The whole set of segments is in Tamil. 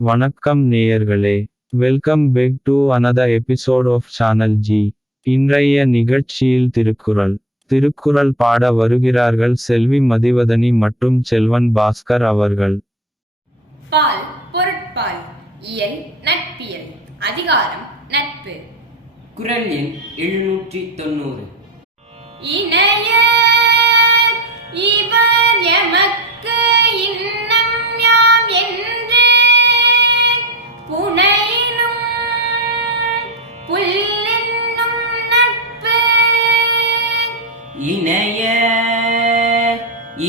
வணக்கம் நேயர்களே, welcome back to another episode of channel G. இன்றைய நிகழ்ச்சியில் திருக்குறள் பாட வருகிறார்கள் செல்வி மதிவதனி மற்றும் செல்வன் பாஸ்கர் அவர்கள். பால் பொருட்பால் இயல் நட்பியல் அதிகாரம் நட்பு. குறள் எண் 790. இணைய இவர் எமக்கு இன்னம் யாம் என்று புனையினும் புல்லென்னும் நட்பு. இணைய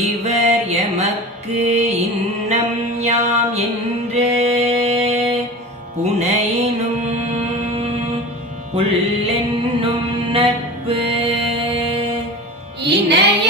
இவர் எமக்கு இன்னம் யாம் என்று புனையினும் புல்லென்னும் நட்பு. இணைய